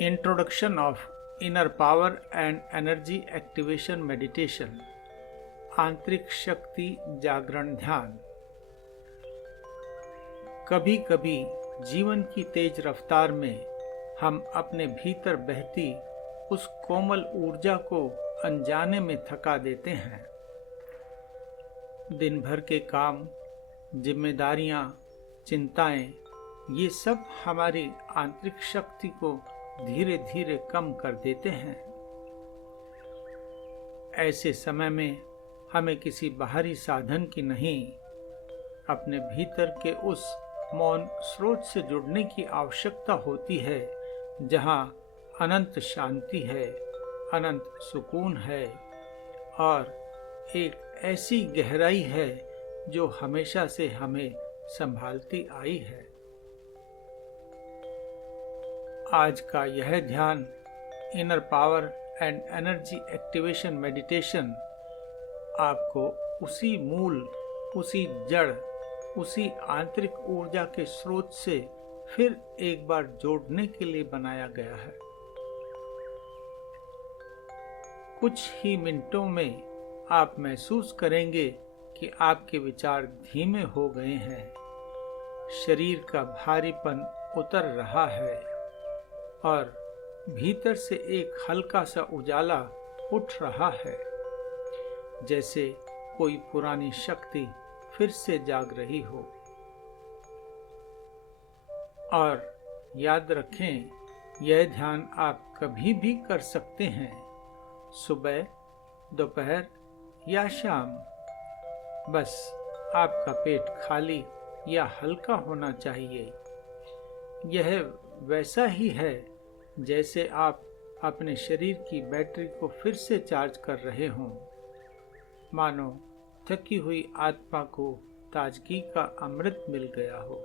Introduction of Inner Power and Energy Activation Meditation, आंतरिक शक्ति जागरण ध्यान। कभी कभी जीवन की तेज रफ्तार में हम अपने भीतर बहती उस कोमल ऊर्जा को अनजाने में थका देते हैं। दिन भर के काम, जिम्मेदारियां, चिंताएं, ये सब हमारी आंतरिक शक्ति को धीरे धीरे कम कर देते हैं। ऐसे समय में हमें किसी बाहरी साधन की नहीं, अपने भीतर के उस मौन स्रोत से जुड़ने की आवश्यकता होती है जहां अनंत शांति है, अनंत सुकून है और एक ऐसी गहराई है जो हमेशा से हमें संभालती आई है। आज का यह ध्यान inner power and energy activation meditation आपको उसी मूल, उसी जड़, उसी आंतरिक ऊर्जा के स्रोत से फिर एक बार जोड़ने के लिए बनाया गया है। कुछ ही मिनटों में आप महसूस करेंगे कि आपके विचार धीमे हो गए हैं, शरीर का भारीपन उतर रहा है और भीतर से एक हल्का सा उजाला उठ रहा है, जैसे कोई पुरानी शक्ति फिर से जाग रही हो। और याद रखें, यह ध्यान आप कभी भी कर सकते हैं, सुबह, दोपहर या शाम। बस आपका पेट खाली या हल्का होना चाहिए। यह वैसा ही है जैसे आप अपने शरीर की बैटरी को फिर से चार्ज कर रहे हों, मानो थकी हुई आत्मा को ताजगी का अमृत मिल गया हो।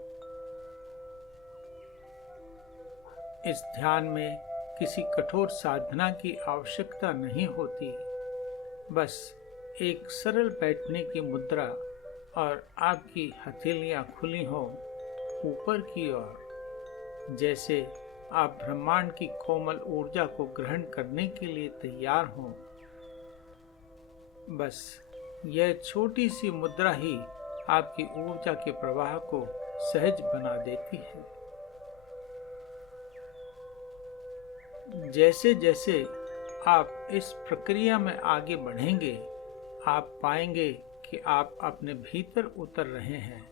इस ध्यान में किसी कठोर साधना की आवश्यकता नहीं होती, बस एक सरल बैठने की मुद्रा और आपकी हथेलियां खुली हों ऊपर की ओर, जैसे आप ब्रह्मांड की कोमल ऊर्जा को ग्रहण करने के लिए तैयार हों। बस यह छोटी सी मुद्रा ही आपकी ऊर्जा के प्रवाह को सहज बना देती है। जैसे जैसे आप इस प्रक्रिया में आगे बढ़ेंगे, आप पाएंगे कि आप अपने भीतर उतर रहे हैं,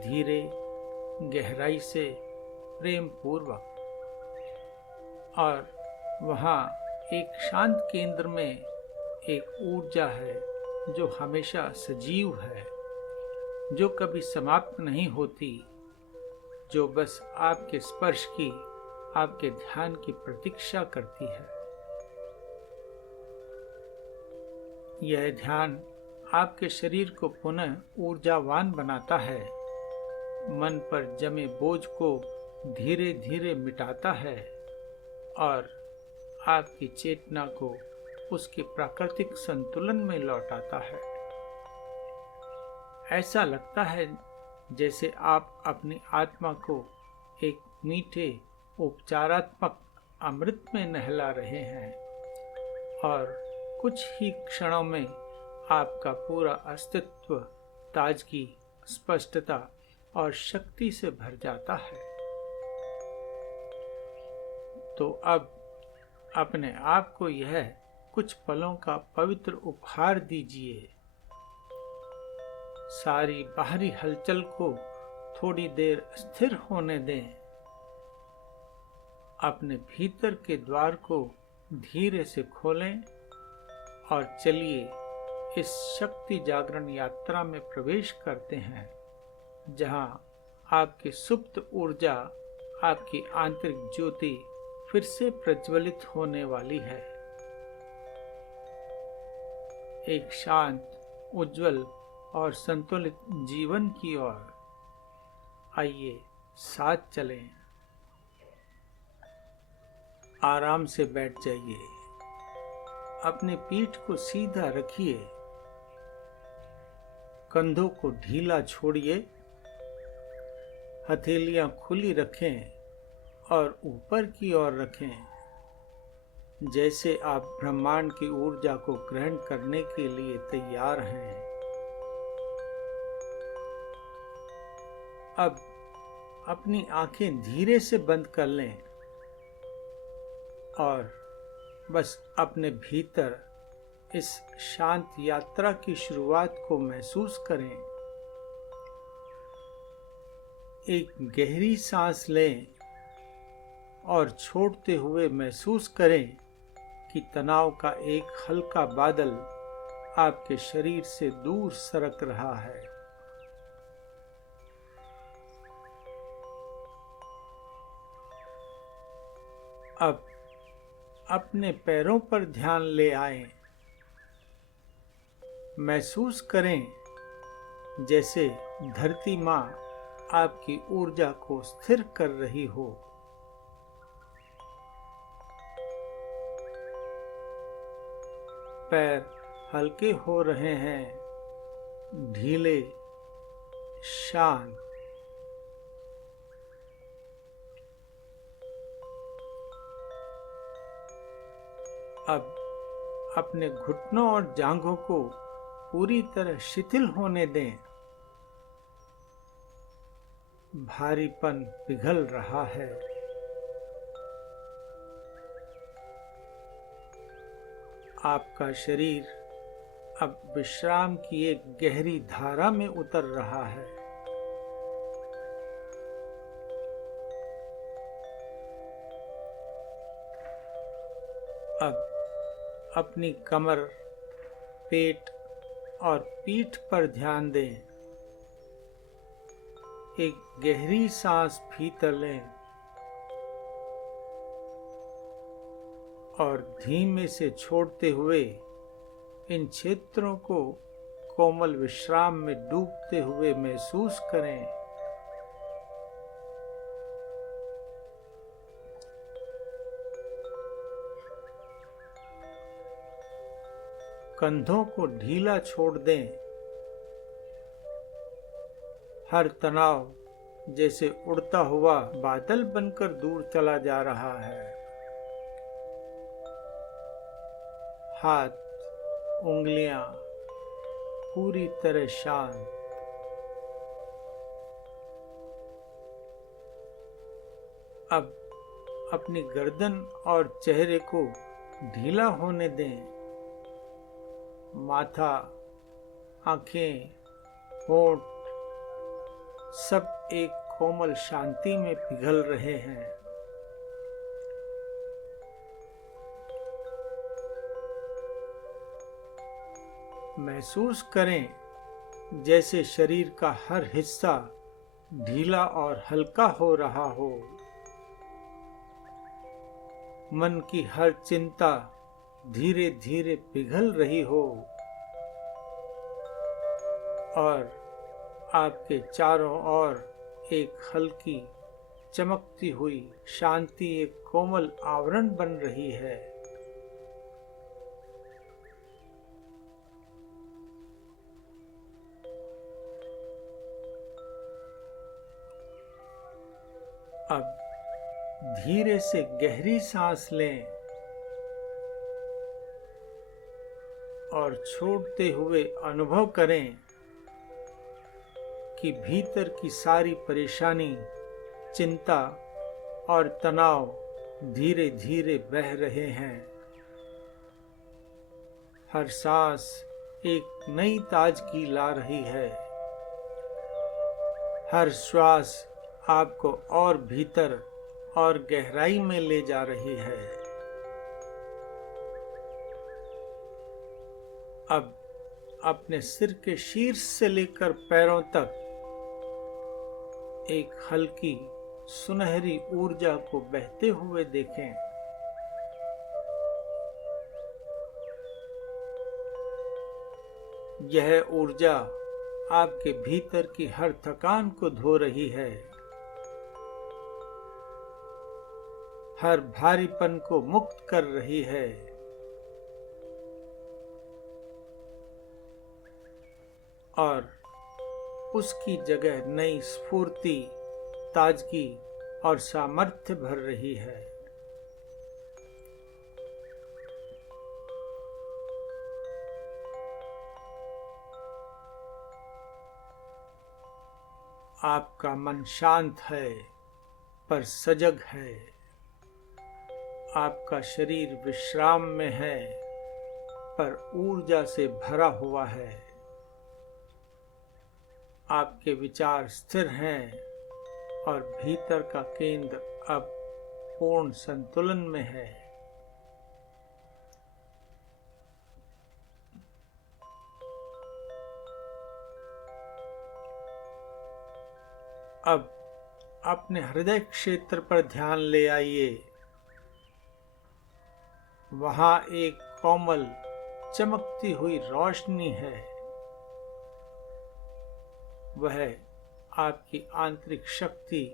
धीरे, गहराई से, प्रेम पूर्वक। और वहाँ एक शांत केंद्र में एक ऊर्जा है जो हमेशा सजीव है, जो कभी समाप्त नहीं होती, जो बस आपके स्पर्श की, आपके ध्यान की प्रतीक्षा करती है। यह ध्यान आपके शरीर को पुनः ऊर्जावान बनाता है, मन पर जमे बोझ को धीरे धीरे मिटाता है और आपकी चेतना को उसके प्राकृतिक संतुलन में लौटाता है। ऐसा लगता है जैसे आप अपनी आत्मा को एक मीठे उपचारात्मक अमृत में नहला रहे हैं और कुछ ही क्षणों में आपका पूरा अस्तित्व ताजगी, स्पष्टता और शक्ति से भर जाता है। तो अब अपने आप को यह कुछ पलों का पवित्र उपहार दीजिए। सारी बाहरी हलचल को थोड़ी देर स्थिर होने दें। अपने भीतर के द्वार को धीरे से खोलें और चलिए इस शक्ति जागरण यात्रा में प्रवेश करते हैं, जहां आपकी सुप्त ऊर्जा, आपकी आंतरिक ज्योति फिर से प्रज्वलित होने वाली है। एक शांत, उज्जवल और संतुलित जीवन की ओर। आइए साथ चलें। आराम से बैठ जाइए, अपने पीठ को सीधा रखिए, कंधों को ढीला छोड़िए, हथेलियां खुली रखें और ऊपर की ओर रखें, जैसे आप ब्रह्मांड की ऊर्जा को ग्रहण करने के लिए तैयार हैं। अब अपनी आंखें धीरे से बंद कर लें और बस अपने भीतर इस शांत यात्रा की शुरुआत को महसूस करें। एक गहरी सांस लें और छोड़ते हुए महसूस करें कि तनाव का एक हल्का बादल आपके शरीर से दूर सरक रहा है। अब अपने पैरों पर ध्यान ले आएं। महसूस करें जैसे धरती माँ आपकी ऊर्जा को स्थिर कर रही हो। पैर हल्के हो रहे हैं, ढीले, शांत। अब अपने घुटनों और जांघों को पूरी तरह शिथिल होने दें। भारीपन पिघल रहा है। आपका शरीर अब विश्राम की एक गहरी धारा में उतर रहा है। अब अपनी कमर, पेट और पीठ पर ध्यान दें। एक गहरी सांस भीतर लें और धीमे से छोड़ते हुए इन क्षेत्रों को कोमल विश्राम में डूबते हुए महसूस करें। कंधों को ढीला छोड़ दें। हर तनाव जैसे उड़ता हुआ बादल बनकर दूर चला जा रहा है। हाथ, उंगलियां पूरी तरह शांत। अब अपनी गर्दन और चेहरे को ढीला होने दें। माथा, आंखें, होंठ सब एक कोमल शांति में पिघल रहे हैं। महसूस करें जैसे शरीर का हर हिस्सा ढीला और हल्का हो रहा हो। मन की हर चिंता धीरे धीरे पिघल रही हो और आपके चारों ओर एक हल्की चमकती हुई शांति एक कोमल आवरण बन रही है। अब धीरे से गहरी सांस लें और छोड़ते हुए अनुभव करें कि भीतर की सारी परेशानी, चिंता और तनाव धीरे धीरे बह रहे हैं। हर सांस एक नई ताजगी ला रही है। हर श्वास आपको और भीतर और गहराई में ले जा रही है। अब अपने सिर के शीर्ष से लेकर पैरों तक एक हल्की सुनहरी ऊर्जा को बहते हुए देखें। यह ऊर्जा आपके भीतर की हर थकान को धो रही है, हर भारीपन को मुक्त कर रही है और उसकी जगह नई स्फूर्ति, ताजगी और सामर्थ्य भर रही है। आपका मन शांत है पर सजग है। आपका शरीर विश्राम में है पर ऊर्जा से भरा हुआ है। आपके विचार स्थिर हैं और भीतर का केंद्र अब पूर्ण संतुलन में है। अब अपने हृदय क्षेत्र पर ध्यान ले आइए। वहां एक कोमल चमकती हुई रोशनी है। वह आपकी आंतरिक शक्ति,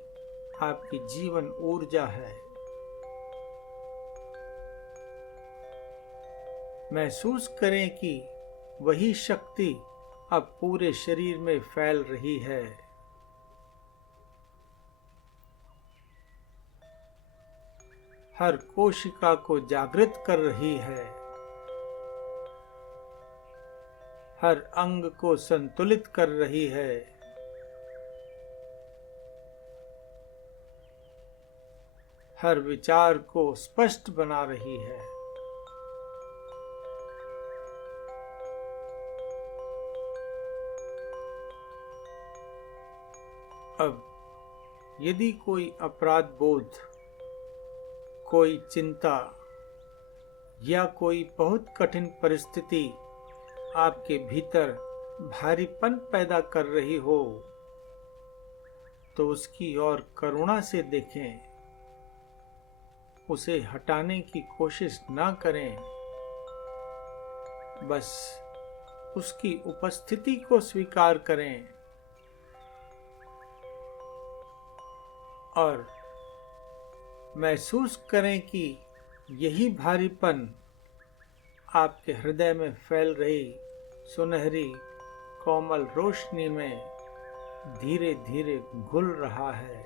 आपकी जीवन ऊर्जा है। महसूस करें कि वही शक्ति अब पूरे शरीर में फैल रही है। हर कोशिका को जागृत कर रही है। हर अंग को संतुलित कर रही है। हर विचार को स्पष्ट बना रही है। अब यदि कोई अपराध बोध, कोई चिंता या कोई बहुत कठिन परिस्थिति आपके भीतर भारीपन पैदा कर रही हो, तो उसकी ओर करुणा से देखें। उसे हटाने की कोशिश ना करें। बस उसकी उपस्थिति को स्वीकार करें और महसूस करें कि यही भारीपन आपके हृदय में फैल रही सुनहरी कोमल रोशनी में धीरे धीरे घुल रहा है।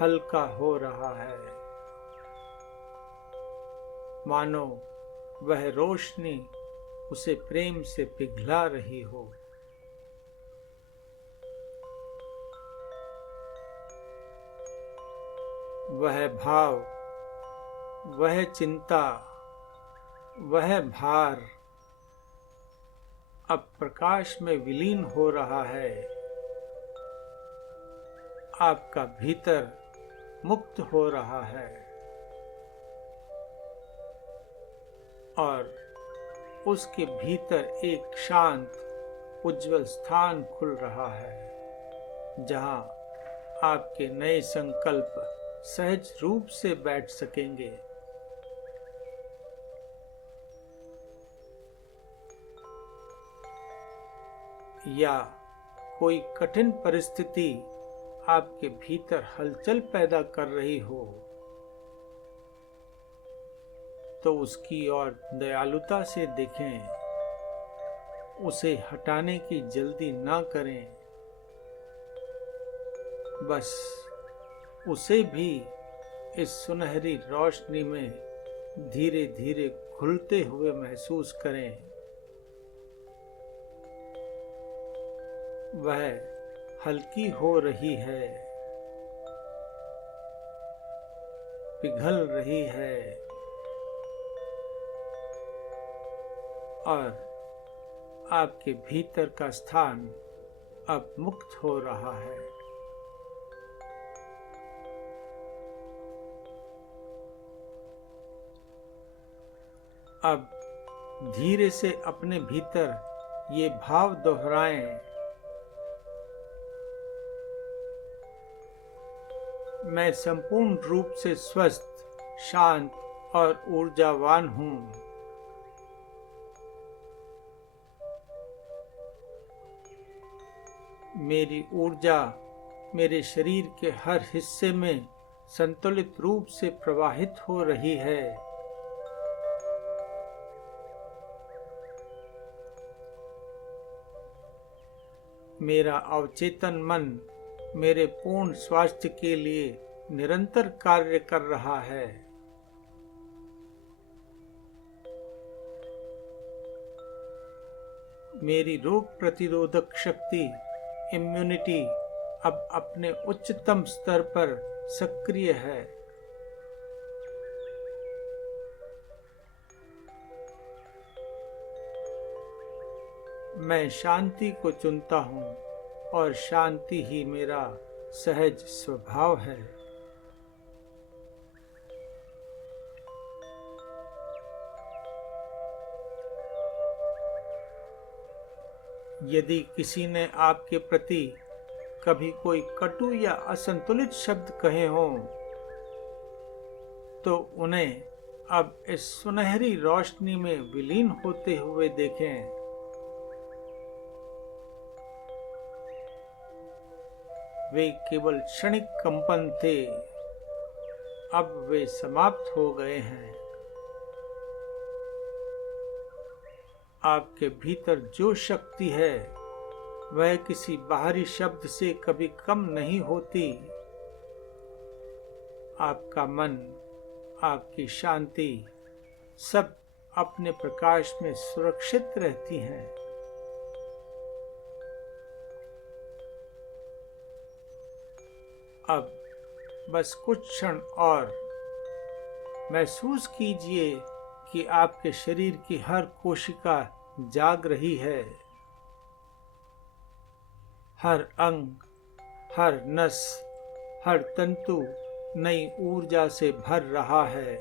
हल्का हो रहा है, मानो वह रोशनी उसे प्रेम से पिघला रही हो। वह भाव, वह चिंता, वह भार अब प्रकाश में विलीन हो रहा है। आपका भीतर मुक्त हो रहा है और उसके भीतर एक शांत उज्जवल स्थान खुल रहा है, जहां आपके नए संकल्प सहज रूप से बैठ सकेंगे। या कोई कठिन परिस्थिति आपके भीतर हलचल पैदा कर रही हो, तो उसकी ओर दयालुता से देखें। उसे हटाने की जल्दी ना करें। बस उसे भी इस सुनहरी रोशनी में धीरे धीरे घुलते हुए महसूस करें। वह हल्की हो रही है, पिघल रही है और आपके भीतर का स्थान अब मुक्त हो रहा है। अब धीरे से अपने भीतर ये भाव दोहराएं। मैं संपूर्ण रूप से स्वस्थ, शांत और ऊर्जावान हूं। मेरी ऊर्जा मेरे शरीर के हर हिस्से में संतुलित रूप से प्रवाहित हो रही है। मेरा अवचेतन मन मेरे पूर्ण स्वास्थ्य के लिए निरंतर कार्य कर रहा है। मेरी रोग प्रतिरोधक शक्ति, इम्यूनिटी अब अपने उच्चतम स्तर पर सक्रिय है। मैं शांति को चुनता हूँ और शांति ही मेरा सहज स्वभाव है। यदि किसी ने आपके प्रति कभी कोई कटु या असंतुलित शब्द कहे हों, तो उन्हें अब इस सुनहरी रोशनी में विलीन होते हुए देखें। वे केवल क्षणिक कंपन थे, अब वे समाप्त हो गए हैं। आपके भीतर जो शक्ति है वह किसी बाहरी शब्द से कभी कम नहीं होती। आपका मन, आपकी शांति सब अपने प्रकाश में सुरक्षित रहती हैं। अब बस कुछ क्षण और महसूस कीजिए कि आपके शरीर की हर कोशिका जाग रही है। हर अंग, हर नस, हर तंतु नई ऊर्जा से भर रहा है।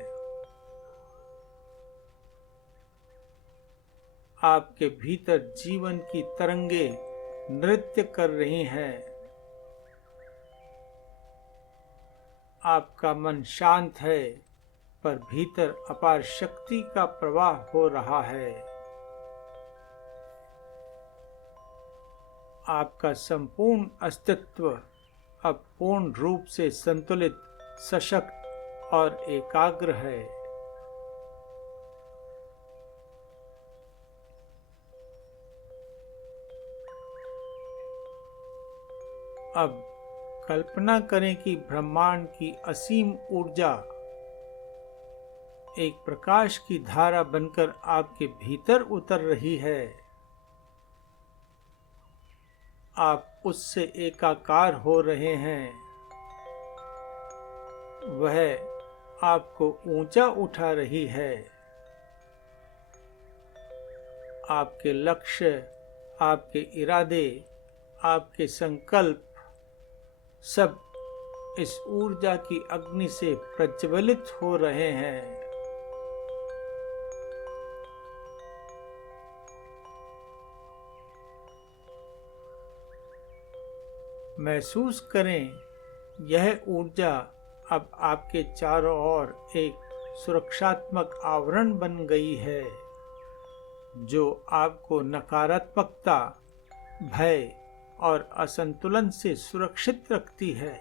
आपके भीतर जीवन की तरंगे नृत्य कर रही हैं। आपका मन शांत है, पर भीतर अपार शक्ति का प्रवाह हो रहा है। आपका संपूर्ण अस्तित्व अब पूर्ण रूप से संतुलित, सशक्त और एकाग्र है। अब कल्पना करें कि ब्रह्मांड की असीम ऊर्जा एक प्रकाश की धारा बनकर आपके भीतर उतर रही है। आप उससे एकाकार हो रहे हैं। वह आपको ऊंचा उठा रही है। आपके लक्ष्य, आपके इरादे, आपके संकल्प सब इस ऊर्जा की अग्नि से प्रज्वलित हो रहे हैं। महसूस करें, यह ऊर्जा अब आपके चारों ओर एक सुरक्षात्मक आवरण बन गई है, जो आपको नकारात्मकता, भय और असंतुलन से सुरक्षित रखती है।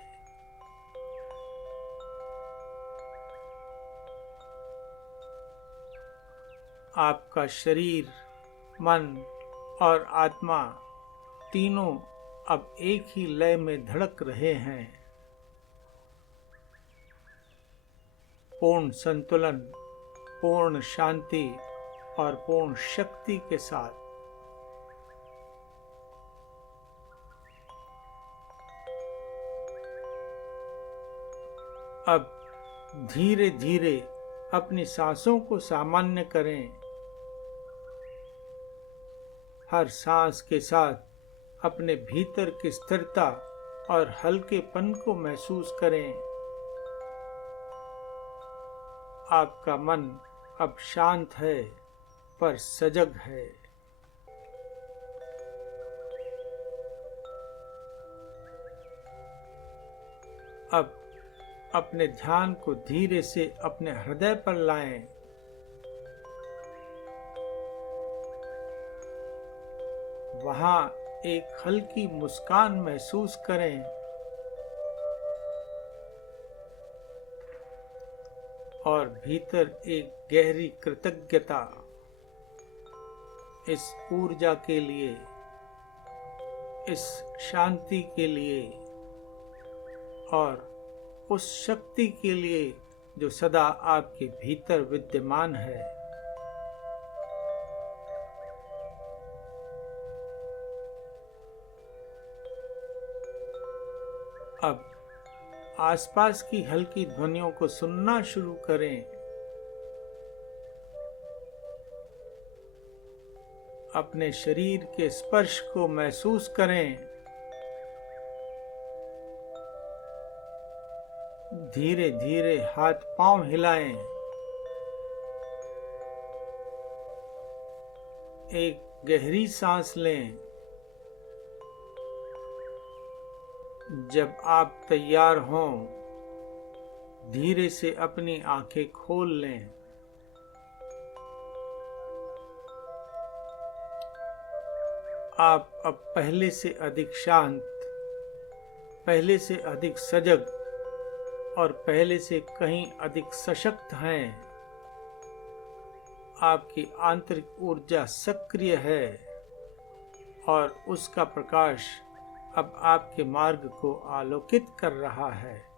आपका शरीर, मन और आत्मा तीनों अब एक ही लय में धड़क रहे हैं। पूर्ण संतुलन, पूर्ण शांति और पूर्ण शक्ति के साथ। अब धीरे धीरे अपनी सांसों को सामान्य करें। हर सांस के साथ अपने भीतर की स्थिरता और हल्केपन को महसूस करें। आपका मन अब शांत है, पर सजग है। अब अपने ध्यान को धीरे से अपने हृदय पर लाएं। वहां एक हल्की मुस्कान महसूस करें और भीतर एक गहरी कृतज्ञता इस ऊर्जा के लिए, इस शांति के लिए और उस शक्ति के लिए जो सदा आपके भीतर विद्यमान है। अब आसपास की हल्की ध्वनियों को सुनना शुरू करें। अपने शरीर के स्पर्श को महसूस करें। धीरे धीरे हाथ पांव हिलाएं। एक गहरी सांस लें। जब आप तैयार हों, धीरे से अपनी आंखें खोल लें। आप अब पहले से अधिक शांत, पहले से अधिक सजग और पहले से कहीं अधिक सशक्त हैं। आपकी आंतरिक ऊर्जा सक्रिय है और उसका प्रकाश अब आपके मार्ग को आलोकित कर रहा है।